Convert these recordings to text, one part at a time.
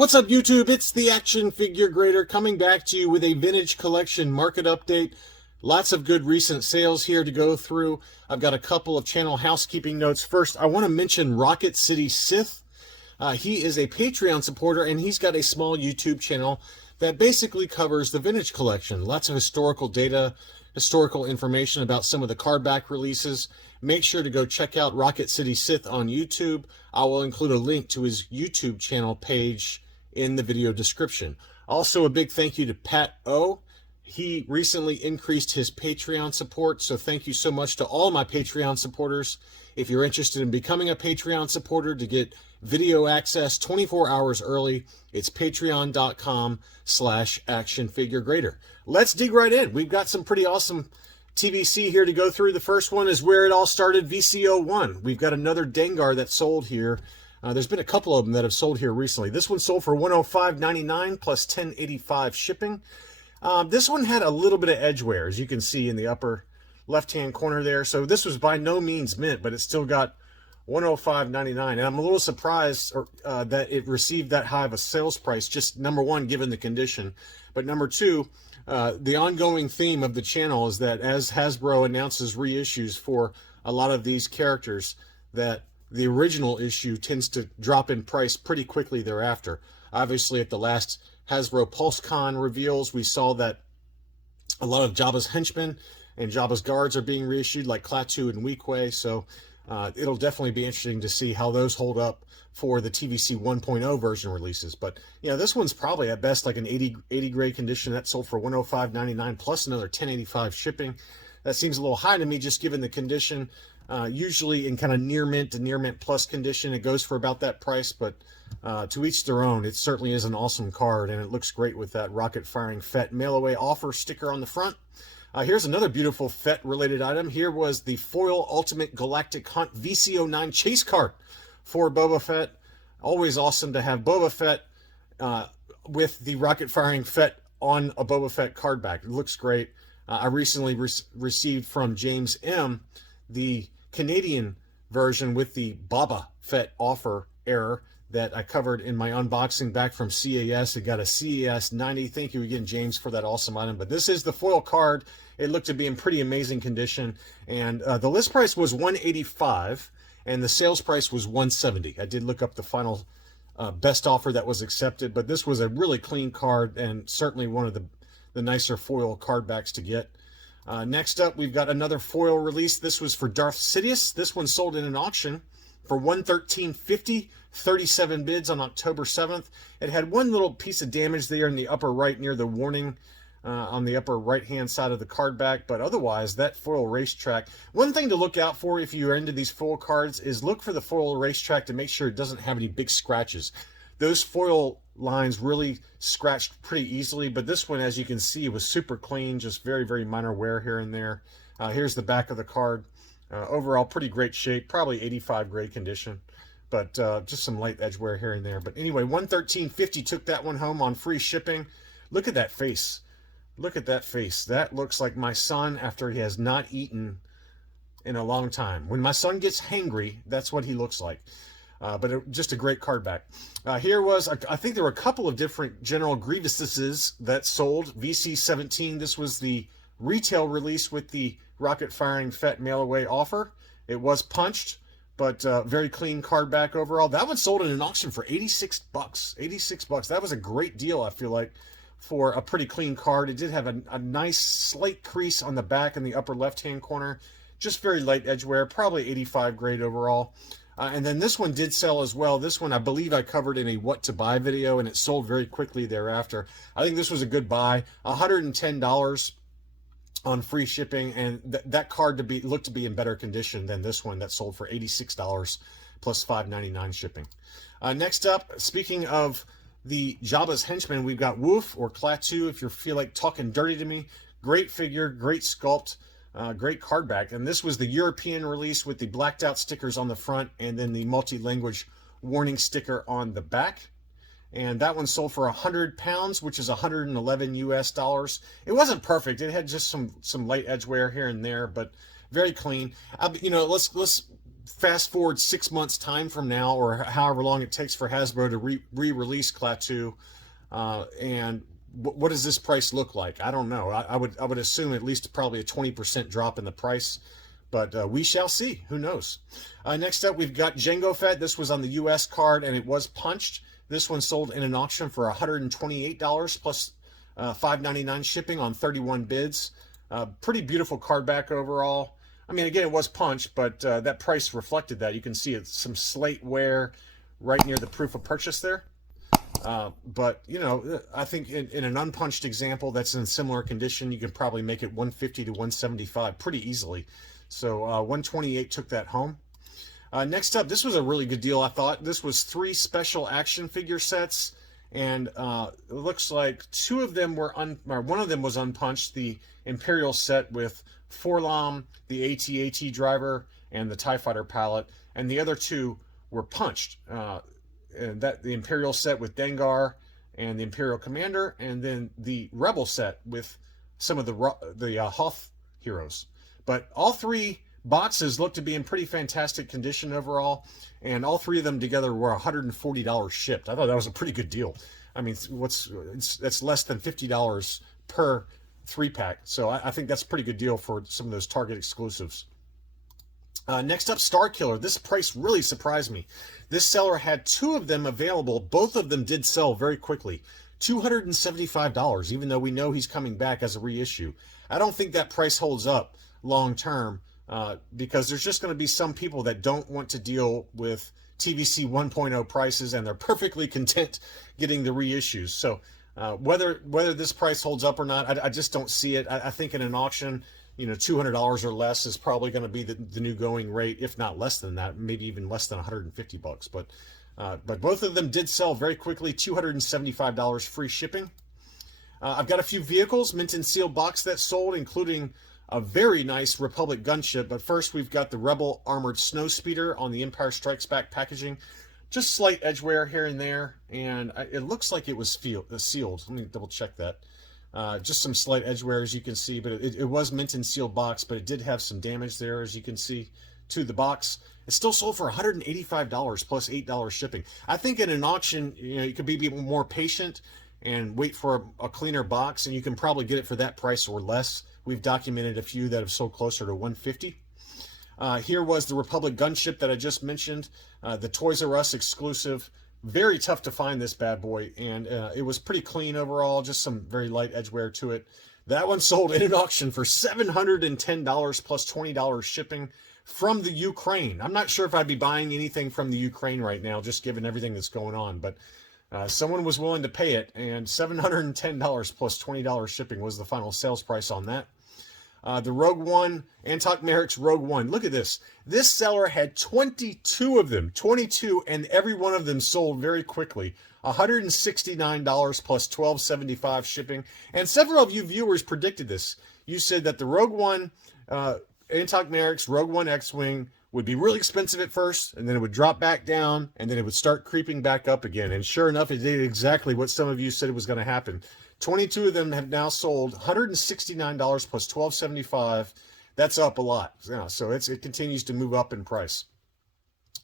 What's up, YouTube? It's the Action Figure Grader coming back to you with a vintage collection market update. Lots of good recent sales here to go through. I've got a couple of channel housekeeping notes. First, I want to mention Rocket City Sith. He is a Patreon supporter, and he's got a small YouTube channel that basically covers the vintage collection. Lots of historical data, historical information about some of the card back releases. Make sure to go check out Rocket City Sith on YouTube. I will include a link to his YouTube channel page in the video description. Also, a big thank you to Pat O. He recently increased his Patreon support, so thank you so much to all my Patreon supporters. If you're interested in becoming a Patreon supporter to get video access 24 hours early, it's patreon.com/actionfiguregrader. Let's dig right in. We've got some pretty awesome TVC here to go through. The first one is where it all started, VCO1. We've got another Dengar that sold here. There's been a couple of them that have sold here recently. This one sold for $105.99 plus $10.85 shipping. This one had a little bit of edge wear, as you can see in the upper left-hand corner there. So this was by no means mint, but it still got $105.99. And I'm a little surprised that it received that high of a sales price, just number one, given the condition. But number two, the ongoing theme of the channel is that as Hasbro announces reissues for a lot of these characters, that the original issue tends to drop in price pretty quickly thereafter. Obviously, at the last Hasbro PulseCon reveals, we saw that a lot of Jabba's henchmen and Jabba's guards are being reissued, like Klaatu and Weequay. So it'll definitely be interesting to see how those hold up for the TVC 1.0 version releases. But you know, this one's probably at best like an 80 grade condition. That sold for $105.99 plus another $10.85 shipping. That seems a little high to me, just given the condition. Usually in kind of near mint to near mint plus condition, it goes for about that price, but to each their own. It certainly is an awesome card, and it looks great with that rocket firing Fett mail away offer sticker on the front. Here's another beautiful Fett related item. Here was the foil Ultimate Galactic Hunt VCO9 chase card for Boba Fett. Always awesome to have Boba Fett with the rocket firing Fett on a Boba Fett card back. It looks great. I recently received from James M. the Canadian version with the Boba Fett offer error that I covered in my unboxing back from CAS. It got a CAS 90. Thank you again, James, for that awesome item. But this is the foil card. It looked to be in pretty amazing condition. And the list price was $185 and the sales price was $170. I did look up the final best offer that was accepted, but this was a really clean card and certainly one of the nicer foil card backs to get. Next up, we've got another foil release. This was for Darth Sidious. This one sold in an auction for $113.50, 37 bids on October 7th. It had one little piece of damage there in the upper right near the warning on the upper right-hand side of the card back, but otherwise, that foil racetrack. One thing to look out for if you're into these foil cards is look for the foil racetrack to make sure it doesn't have any big scratches. Those foil lines really scratched pretty easily, but this one, as you can see, was super clean, just very, very minor wear here and there. Here's the back of the card. Overall, pretty great shape, probably 85 grade condition, but just some light edge wear here and there. But anyway, $113.50 took that one home on free shipping. Look at that face. Look at that face. That looks like my son after he has not eaten in a long time. When my son gets hangry, that's what he looks like. But just a great card back. Here was, I think there were a couple of different General Grievouses that sold. VC17, this was the retail release with the rocket firing Fett mail away offer. It was punched, but very clean card back overall. That one sold in an auction for $86. $86. That was a great deal, I feel like, for a pretty clean card. It did have a nice slight crease on the back in the upper left-hand corner. Just very light edge wear, probably 85 grade overall. And then this one did sell as well. This one, I believe I covered in a what to buy video, and it sold very quickly thereafter. I think this was a good buy. $110 on free shipping, and that card looked to be in better condition than this one that sold for $86 plus $5.99 shipping. Next up, speaking of the Jabba's henchmen, we've got Woof or Klaatu, if you feel like talking dirty to me. Great figure, great sculpt. Great card back, and this was the European release with the blacked out stickers on the front and then the multi-language warning sticker on the back. And that one sold for £100, which is 111 US dollars. It wasn't perfect. It had just some light edge wear here and there, but very clean. You know, let's fast forward 6 months time from now, or however long it takes for Hasbro to re-release Klaatu, and what does this price look like? I don't know. I would assume at least probably a 20% drop in the price, but we shall see. Who knows? Next up, we've got Jango Fett. This was on the U.S. card, and it was punched. This one sold in an auction for $128 plus $5.99 shipping on 31 bids. Pretty beautiful card back overall. I mean, again, it was punched, but that price reflected that. You can see it's some slate wear right near the proof of purchase there. But, you know, I think in an unpunched example that's in similar condition, you can probably make it 150 to 175 pretty easily. So 128 took that home. Next up, this was a really good deal, I thought. This was 3 special action figure sets, and it looks like 2 of them were one of them was unpunched, the Imperial set with Forlom, the AT-AT driver, and the TIE Fighter palette, and the other 2 were punched. And that the Imperial set with Dengar and the Imperial Commander, and then the Rebel set with some of the Hoth heroes. But all 3 boxes look to be in pretty fantastic condition overall, and all 3 of them together were $140 shipped. I thought that was a pretty good deal. I mean, that's less than $50 per 3-pack, so I think that's a pretty good deal for some of those Target exclusives. Next up, Starkiller. This price really surprised me. This seller had 2 of them available. Both of them did sell very quickly. $275, even though we know he's coming back as a reissue. I don't think that price holds up long term, because there's just going to be some people that don't want to deal with TVC 1.0 prices, and they're perfectly content getting the reissues. So whether this price holds up or not, I just don't see it. I think in an auction, you know, $200 or less is probably going to be the new going rate, if not less than that, maybe even less than $150. But both of them did sell very quickly. $275 free shipping. I've got a few vehicles, mint and sealed box that sold, including a very nice Republic gunship. But first, we've got the Rebel Armored Snowspeeder on the Empire Strikes Back packaging. Just slight edge wear here and there, and it looks like it was sealed. Let me double check that. Just some slight edge wear, as you can see, but it was mint and sealed box, but it did have some damage there, as you can see, to the box. It still sold for $185 plus $8 shipping. I think in an auction, you know, you could be more patient and wait for a cleaner box, and you can probably get it for that price or less. We've documented a few that have sold closer to $150. Here was the Republic gunship that I just mentioned, the Toys R Us exclusive. Very tough to find this bad boy, and it was pretty clean overall, just some very light edge wear to it. That one sold in an auction for $710 plus $20 shipping from the Ukraine. I'm not sure if I'd be buying anything from the Ukraine right now, just given everything that's going on, but someone was willing to pay it, and $710 plus $20 shipping was the final sales price on that. The Rogue One, Antok Merrick's Rogue One. Look at this. This seller had 22 of them, 22, and every one of them sold very quickly. $169 plus $12.75 shipping. And several of you viewers predicted this. You said that the Rogue One, Antok Merrick's Rogue One X-Wing would be really expensive at first, and then it would drop back down, and then it would start creeping back up again. And sure enough, it did exactly what some of you said it was going to happen. 22 of them have now sold $169 plus $12.75. That's up a lot. Yeah, so it continues to move up in price.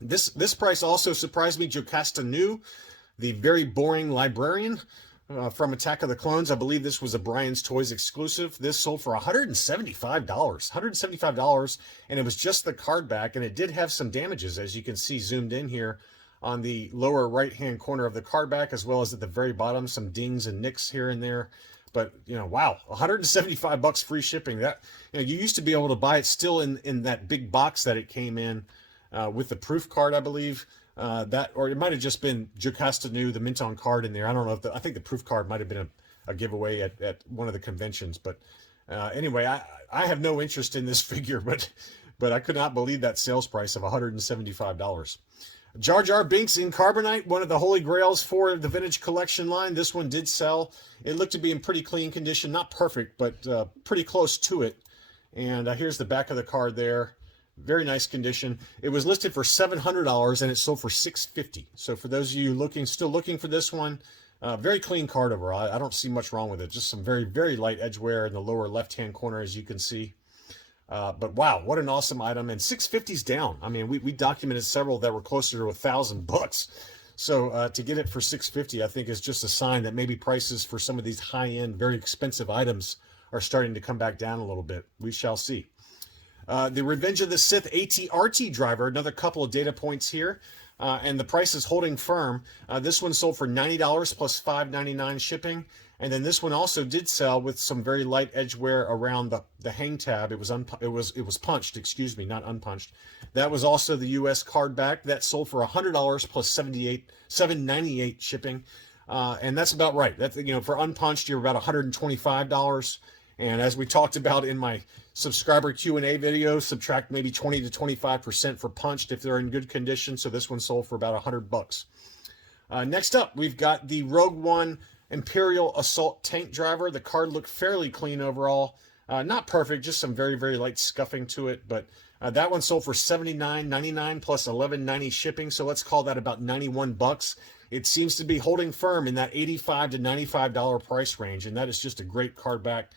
This price also surprised me. Jocasta Nu, the very boring librarian from Attack of the Clones. I believe this was a Brian's Toys exclusive. This sold for $175. $175, and it was just the card back, and it did have some damages, as you can see zoomed in here on the lower right-hand corner of the card back, as well as at the very bottom, some dings and nicks here and there. But, you know, wow, $175 free shipping. That, you know, you used to be able to buy it still in that big box that it came in with the proof card, I believe. Or it might have just been Jocasta Nu, the mint on card in there. I don't know if I think the proof card might have been a giveaway at one of the conventions. But anyway, I have no interest in this figure, but I could not believe that sales price of $175. Jar Jar Binks in Carbonite, one of the holy grails for the vintage collection line. This one did sell. It looked to be in pretty clean condition, not perfect, but pretty close to it. And here's the back of the card there. Very nice condition. It was listed for $700 and it sold for $650. So for those of you still looking for this one, very clean card overall. I don't see much wrong with it. Just some very, very light edge wear in the lower left-hand corner, as you can see. But wow, what an awesome item. And 650's down. I mean, we documented several that were closer to $1,000. So to get it for 650, I think is just a sign that maybe prices for some of these high-end, very expensive items are starting to come back down a little bit. We shall see. The Revenge of the Sith AT-RT driver, another couple of data points here. And the price is holding firm. This one sold for $90 plus $5.99 shipping. And then this one also did sell with some very light edge wear around the hang tab. It was punched, excuse me, not unpunched. That was also the U.S. card back. That sold for $100 plus $7.98 shipping. And that's about right. That's, you know, for unpunched, you're about $125. And as we talked about in my subscriber Q&A video, subtract maybe 20 to 25% for punched if they're in good condition. So this one sold for about $100. Next up, we've got the Rogue One Imperial Assault Tank Driver. The card looked fairly clean overall. Not perfect, just some very, very light scuffing to it. But that one sold for $79.99 plus $11.90 shipping. So let's call that about $91. It seems to be holding firm in that $85 to $95 price range. And that is just a great card back.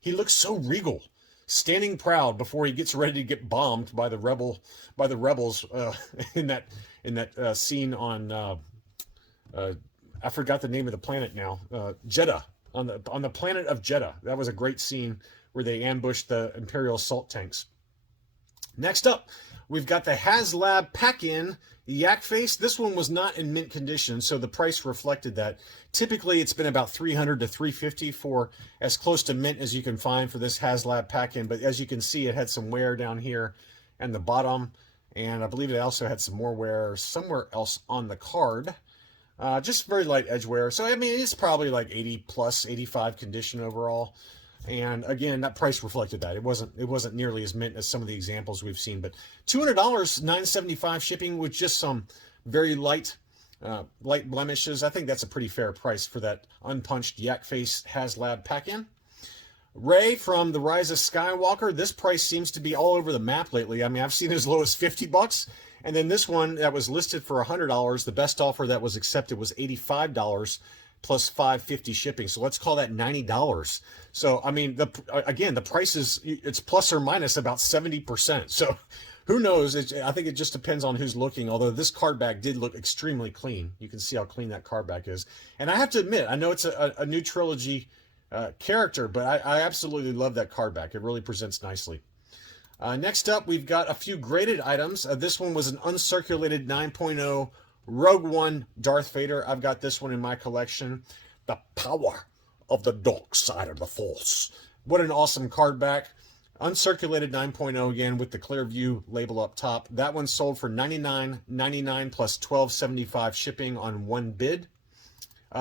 He looks so regal, standing proud before he gets ready to get bombed by the rebels in that scene on I forgot the name of the planet now, Jeddah, on the planet of Jeddah. That was a great scene where they ambushed the Imperial assault tanks. Next up, we've got the HasLab pack-in Yak Face. This one was not in mint condition, so the price reflected that. Typically, it's been about $300 to $350 for as close to mint as you can find for this HasLab pack-in. But as you can see, it had some wear down here and the bottom, and I believe it also had some more wear somewhere else on the card. Just very light edge wear. So, I mean, it's probably like 80 plus, 85 condition overall. And again, that price reflected that. It wasn't nearly as mint as some of the examples we've seen. But $200, $9.75 shipping with just some very light blemishes. I think that's a pretty fair price for that unpunched Yak Face HasLab pack-in. Rey from The Rise of Skywalker. This price seems to be all over the map lately. I mean, I've seen as low as $50. And then this one that was listed for $100, the best offer that was accepted was $85 plus $5.50 shipping. So let's call that $90. So, I mean, the price is, it's plus or minus about 70%. So who knows? I think it just depends on who's looking, although this card back did look extremely clean. You can see how clean that card back is. And I have to admit, I know it's a new trilogy character, but I absolutely love that card back. It really presents nicely. Next up, we've got a few graded items. This one was an uncirculated 9.0 Rogue One Darth Vader. I've got this one in my collection. The power of the dark side of the Force. What an awesome card back. Uncirculated 9.0 again with the clear view label up top. That one sold for $99.99 plus $12.75 shipping on one bid.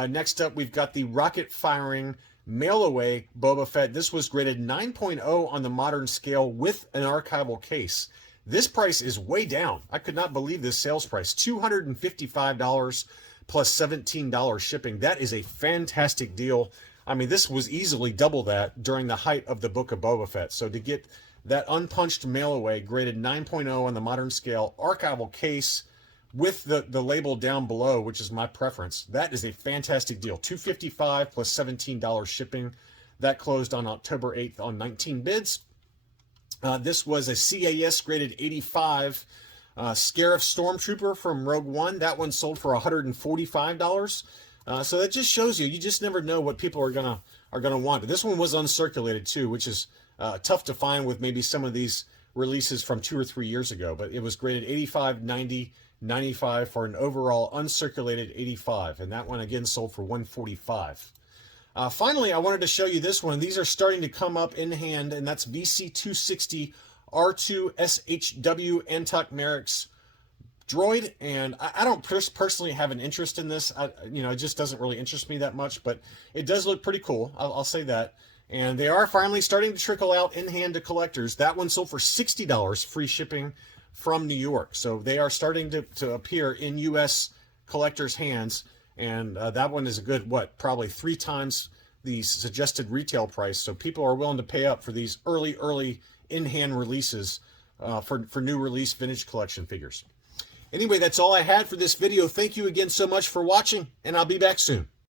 Next up, we've got the rocket firing mail away Boba Fett. This was graded 9.0 on the modern scale with an archival case. This price is way down. I could not believe this sales price. $255 plus $17 shipping. That is a fantastic deal. I mean, this was easily double that during the height of the Book of Boba Fett. So to get that unpunched mail away graded 9.0 on the modern scale, archival case with the label down below, which is my preference, that is a fantastic deal. $255 plus $17 shipping. That closed on October 8th on 19 bids. This was a CAS graded 85 Scarif Stormtrooper from Rogue One. That one sold for $145. So that just shows you just never know what people are gonna want. But this one was uncirculated too, which is tough to find with maybe some of these releases from 2 or 3 years ago. But it was graded 85, 90, 95 for an overall uncirculated 85, and that one again sold for $145. Finally, I wanted to show you this one. These are starting to come up in hand, and that's VC260 R2 SHW Antok Merrick's droid. And I don't personally have an interest in this. It just doesn't really interest me that much, but it does look pretty cool. I'll say that. And they are finally starting to trickle out in hand to collectors. That one sold for $60, free shipping from New York. So they are starting to appear in U.S. collectors' hands. And that one is a good, probably 3 times the suggested retail price. So people are willing to pay up for these early in-hand releases for new release vintage collection figures. Anyway, that's all I had for this video. Thank you again so much for watching, and I'll be back soon.